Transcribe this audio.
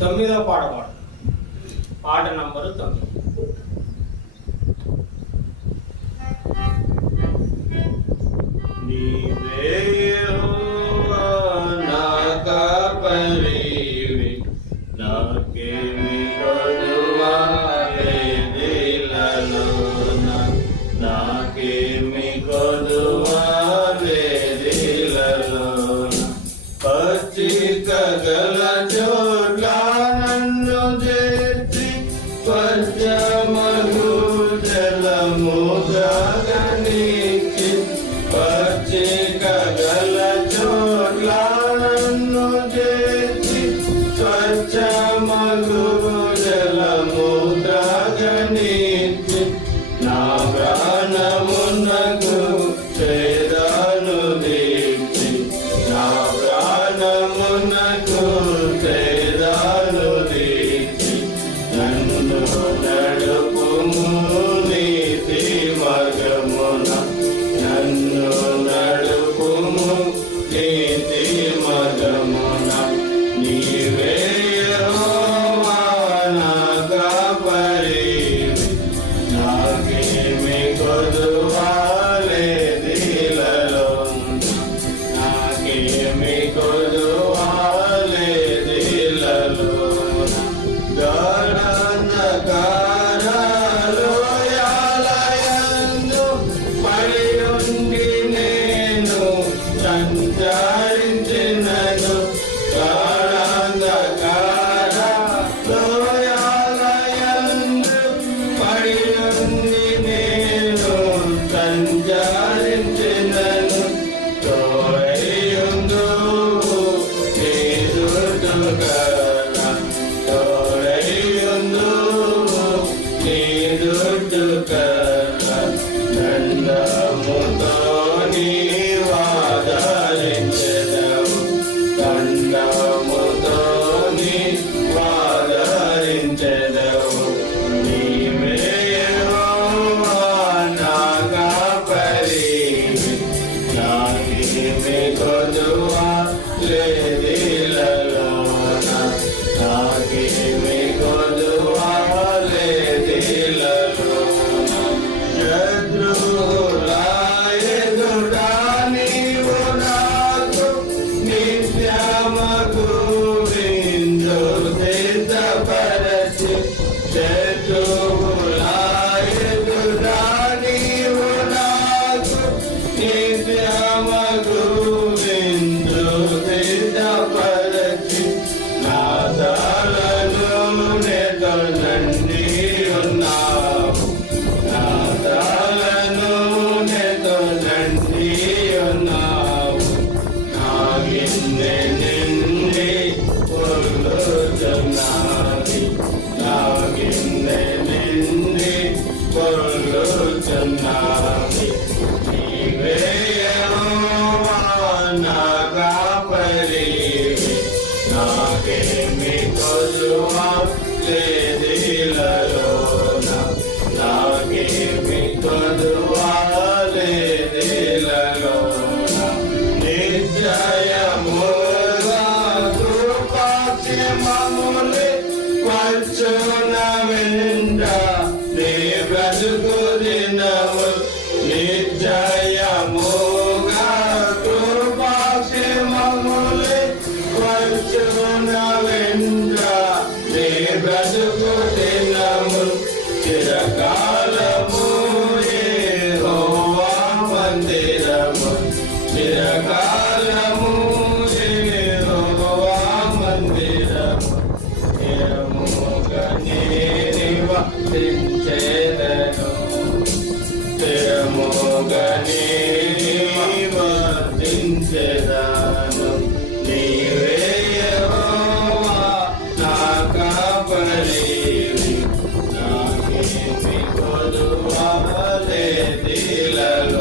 9వ పాట పాడు. పాట నంబరు 9. నీవే యెహోవా నా కాపరివి, నాకేమి కొదువా వేదిలలోన, నాకేమి కొదువా వేదిలలోన. పచ్చిక గల చోట్ల నన్ను చేర్చి, పచ్చమగు జలముగాగనిచ్చి, పచ్చిక గల చోట్ల నన్ను చేర్చి, స్వచ్ఛమగు జలముగాగనిచ్చి, నా ప్రాణమునకు చేదాను దీప్తి, నా ప్రాణమునకు చేదాను దీప్తి. నన్ను నడుపుము నీతి మార్గమున, నన్ను నడుపుము నీతి మార్గమున. నీవే యెహోవా నా కాపరివి, నాకేమి కొదువా లేదిలలోన, నాకేమి కొదువా లేదిలలోన. గాఢాంధకార లోయలయందు పడి ఉండి నేను సంచరించినను, గాఢాంధకార లోయలయందు పడి ఉండి నేను సంచరించినను, తోడైయుందువు నీ దుర్గమున, తోడైయుందువు నీ దుర్గమున. దండముతో నీవాదరించెదవు, దండముతో నీవాదరించెదవు. నీవే యెహోవా నా కాపరివి, నాకేమి కొదువా లేదిలలోన, నాకేమి కొదువా లేదిలలోన. శత్రువుల ఎదుట నీవు నాకు నిత్యమగు విందు సిద్ధపరచి, శత్రువుల ఎదుట నీవు నాకు నిత్యమగు విందు సిద్ధపరచి, నా తలను నెతో నండి ఉన్నావు, నా తలను నెతో నండి ఉన్నావు. నా గిన్నె నిండి పొర్లుచున్నది, నా గిన్నె నిండి పొర్లుచున్నది. నీవే యెహోవా నా కాపరివి, నాకేమి కొదువా లేదిలలోన, నాకేమి కొదువా లేదిలలోన. నిశ్చయముగా కృపాక్షేమములే వచ్చున వెంట నీ బ్రతుకు దినము, నిశ్చయముగా కృపాక్షేమములే వచ్చున వెంట నీ బ్రతుకు దినము. చిరకాలము యెహోవా మందిరము, చిరకాలము యెహోవా మందిరము. స్థిరముగా నివసించెదను, స్థిరముగా నివసించెదను. నీవే యెహోవా నా కాపరివి, నాకేమి కొదువా లేదిలలోన.